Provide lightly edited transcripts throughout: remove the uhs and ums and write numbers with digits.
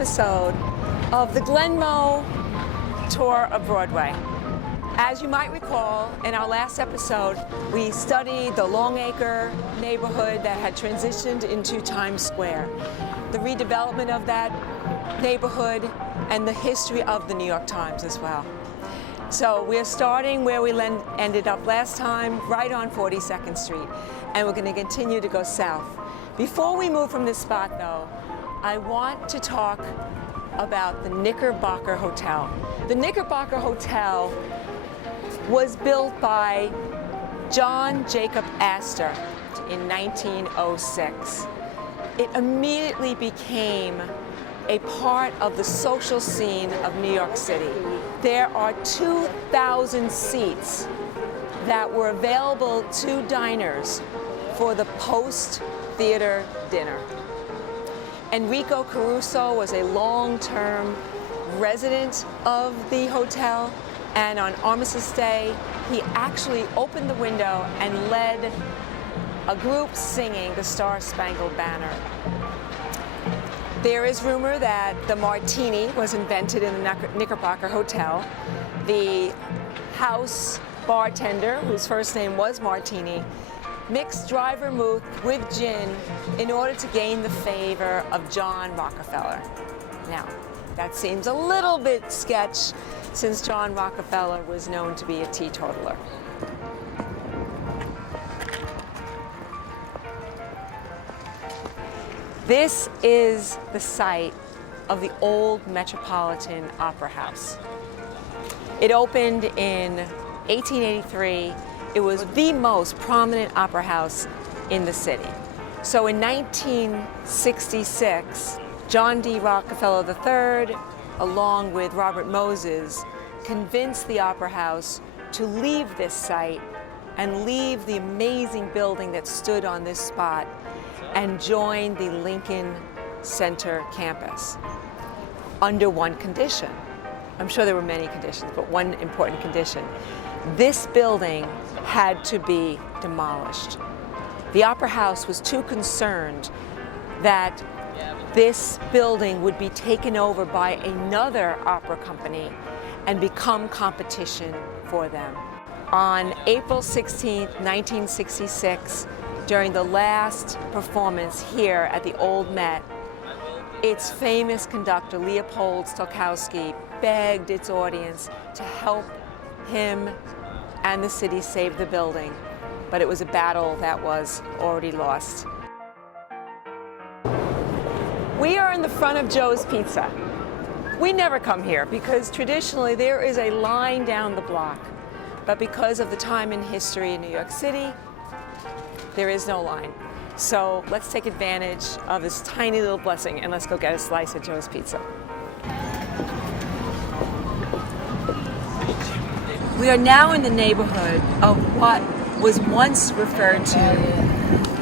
episode of the Glenmoe Tour of Broadway. As you might recall, in our last episode, we studied the Longacre neighborhood that had transitioned into Times Square, the redevelopment of that neighborhood, and the history of the New York Times as well. So we're starting where we ended up last time, right on 42nd Street, and we're going to continue to go south. Before we move from this spot, though, I want to talk about the Knickerbocker Hotel. The Knickerbocker Hotel was built by John Jacob Astor in 1906. It immediately became a part of the social scene of New York City. There are 2,000 seats that were available to diners for the post-theater dinner. Enrico Caruso was a long-term resident of the hotel, and on Armistice Day, he actually opened the window and led a group singing the Star-Spangled Banner. There is rumor that the martini was invented in the Knickerbocker Hotel. The house bartender, whose first name was Martini, mixed dry vermouth with gin in order to gain the favor of John Rockefeller. Now, that seems a little bit sketch since John Rockefeller was known to be a teetotaler. This is the site of the old Metropolitan Opera House. It opened in 1883. It was the most prominent opera house in the city. So in 1966, John D. Rockefeller III, along with Robert Moses, convinced the Opera House to leave this site and leave the amazing building that stood on this spot and join the Lincoln Center campus under one condition. I'm sure there were many conditions, but one important condition. This building had to be demolished. The Opera House was too concerned that this building would be taken over by another opera company and become competition for them. On April 16, 1966, during the last performance here at the Old Met, its famous conductor, Leopold Stokowski, begged its audience to help him and the city save the building, but it was a battle that was already lost. We are in the front of Joe's Pizza. We never come here because traditionally there is a line down the block, but because of the time in history in New York City, there is no line. So let's take advantage of this tiny little blessing and let's go get a slice of Joe's Pizza. We are now in the neighborhood of what was once referred to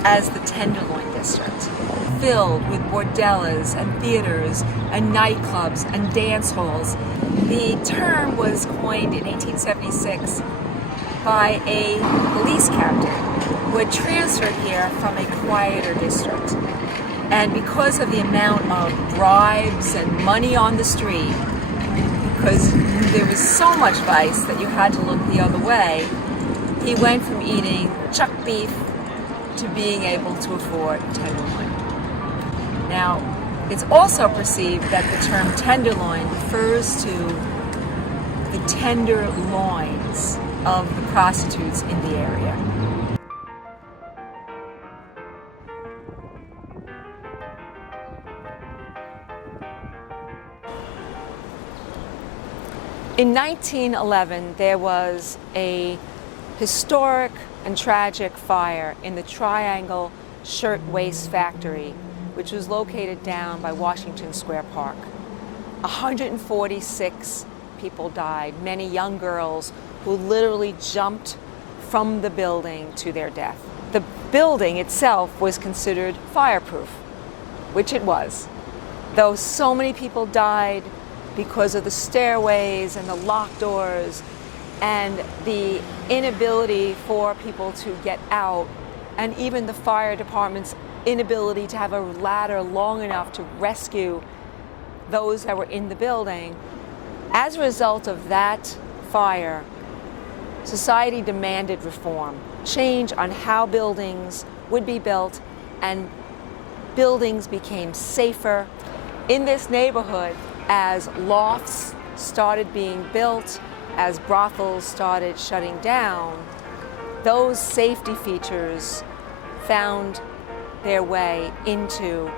as the Tenderloin District, filled with bordellas and theaters and nightclubs and dance halls. The term was coined in 1876 by a police captain who had transferred here from a quieter district. And because of the amount of bribes and money on the street, because there was so much vice that you had to look the other way, he went from eating chuck beef to being able to afford tenderloin. Now, it's also perceived that the term tenderloin refers to the tender loins of the prostitutes in the area. In 1911, there was a historic and tragic fire in the Triangle Shirtwaist Factory, which was located down by Washington Square Park. 146 people died, many young girls who literally jumped from the building to their death. The building itself was considered fireproof, which it was, though so many people died because of the stairways and the locked doors and the inability for people to get out, and even the fire department's inability to have a ladder long enough to rescue those that were in the building. As a result of that fire, society demanded reform, change on how buildings would be built, and buildings became safer. In this neighborhood, as lofts started being built, as brothels started shutting down, those safety features found their way into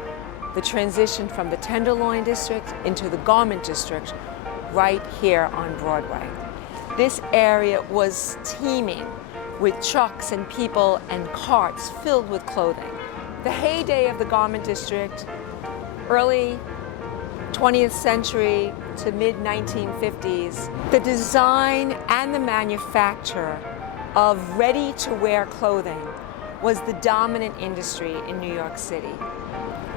the transition from the Tenderloin district into the Garment district right here on Broadway. This area was teeming with trucks and people and carts filled with clothing. The heyday of the Garment district, early 20th century to mid-1950s, the design and the manufacture of ready-to-wear clothing was the dominant industry in New York City.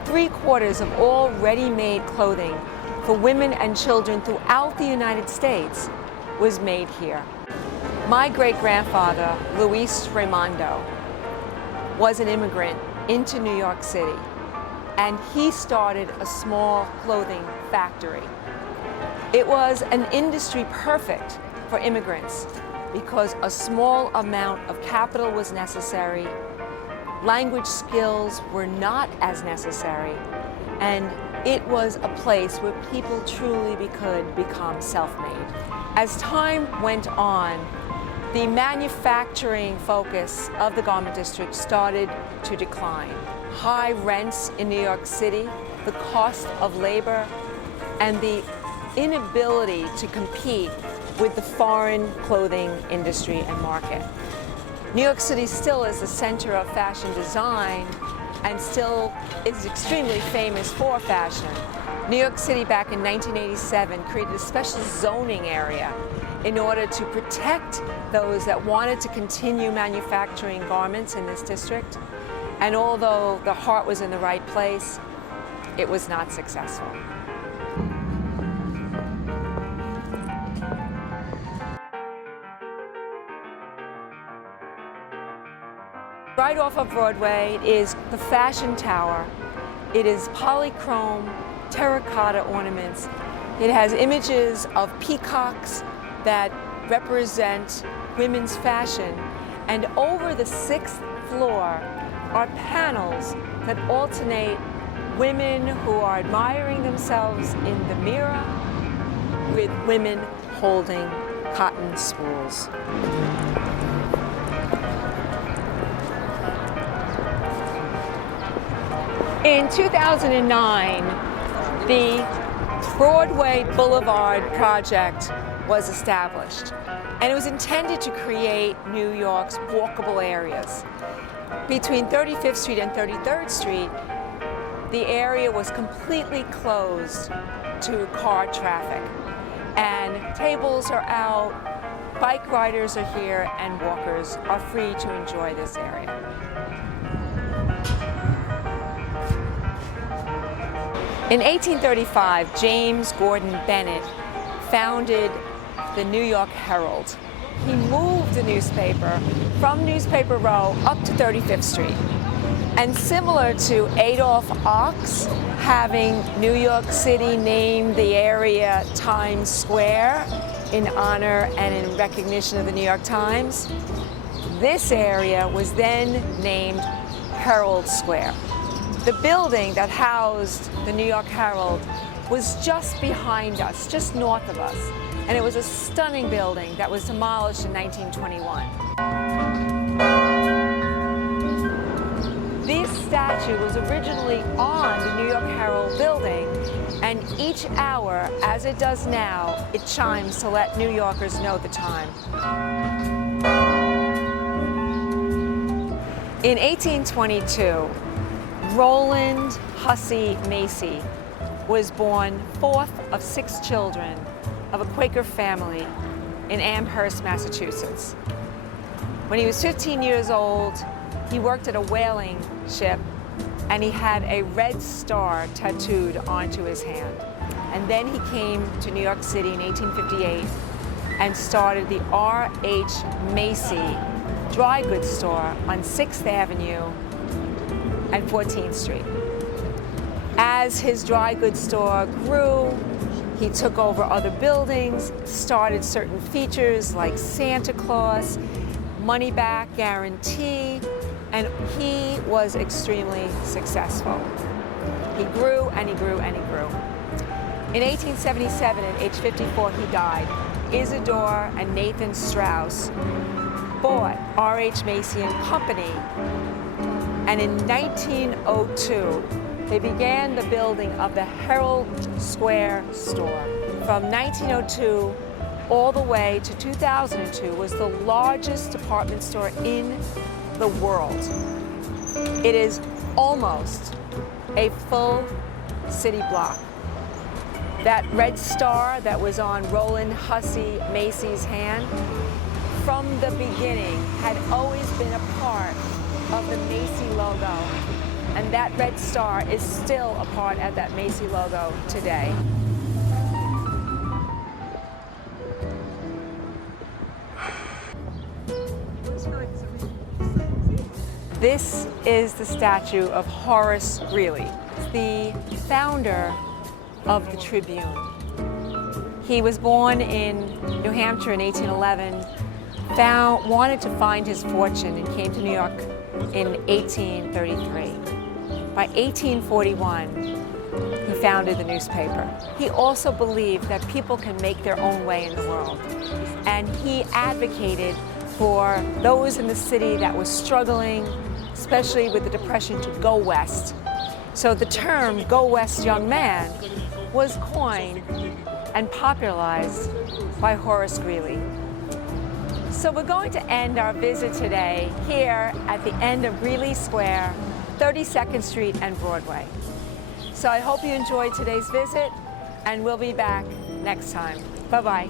3/4 of all ready-made clothing for women and children throughout the United States was made here. My great-grandfather, Luis Raimondo, was an immigrant into New York City, and he started a small clothing factory. It was an industry perfect for immigrants because a small amount of capital was necessary, language skills were not as necessary, and it was a place where people truly could become self-made. As time went on, the manufacturing focus of the Garment district started to decline. High rents in New York City, the cost of labor, and the inability to compete with the foreign clothing industry and market. New York City still is the center of fashion design and still is extremely famous for fashion. New York City back in 1987 created a special zoning area in order to protect those that wanted to continue manufacturing garments in this district. And although the heart was in the right place, it was not successful. Right off of Broadway is the Fashion Tower. It is polychrome terracotta ornaments. It has images of peacocks that represent women's fashion. And over the 6th floor are panels that alternate women who are admiring themselves in the mirror with women holding cotton spools. In 2009, the Broadway Boulevard project was established, and it was intended to create New York's walkable areas. Between 35th Street and 33rd Street, the area was completely closed to car traffic, and tables are out, bike riders are here, and walkers are free to enjoy this area. In 1835, James Gordon Bennett founded the New York Herald. He moved the newspaper from Newspaper Row up to 35th Street. And similar to Adolph Ochs having New York City name the area Times Square in honor and in recognition of the New York Times, this area was then named Herald Square. The building that housed the New York Herald was just behind us, just north of us, and it was a stunning building that was demolished in 1921. This statue was originally on the New York Herald building, and each hour, as it does now, it chimes to let New Yorkers know the time. In 1822, Roland Hussey Macy was born 4th of 6 children of a Quaker family in Amherst, Massachusetts. When he was 15 years old, he worked at a whaling ship, and he had a red star tattooed onto his hand. And then he came to New York City in 1858 and started the R.H. Macy dry goods store on 6th Avenue and 14th Street. As his dry goods store grew, he took over other buildings, started certain features like Santa Claus, money back guarantee, and he was extremely successful. He grew and he grew and he grew. In 1877, at age 54, he died. Isidore and Nathan Strauss bought R.H. Macy and Company, and in 1902, they began the building of the Herald Square store. From 1902 all the way to 2002 was the largest department store in the world. It is almost a full city block. That red star that was on Roland Hussey Macy's hand, from the beginning, had always been a part of the Macy logo. And that red star is still a part of that Macy logo today. This is the statue of Horace Greeley, the founder of the Tribune. He was born in New Hampshire in 1811, wanted to find his fortune, and came to New York in 1833. By 1841, he founded the newspaper. He also believed that people can make their own way in the world, and he advocated for those in the city that was struggling, especially with the Depression, to go west. So the term "Go West, Young Man" was coined and popularized by Horace Greeley. So we're going to end our visit today here at the end of Greeley Square, 32nd Street and Broadway. So I hope you enjoyed today's visit, and we'll be back next time. Bye-bye.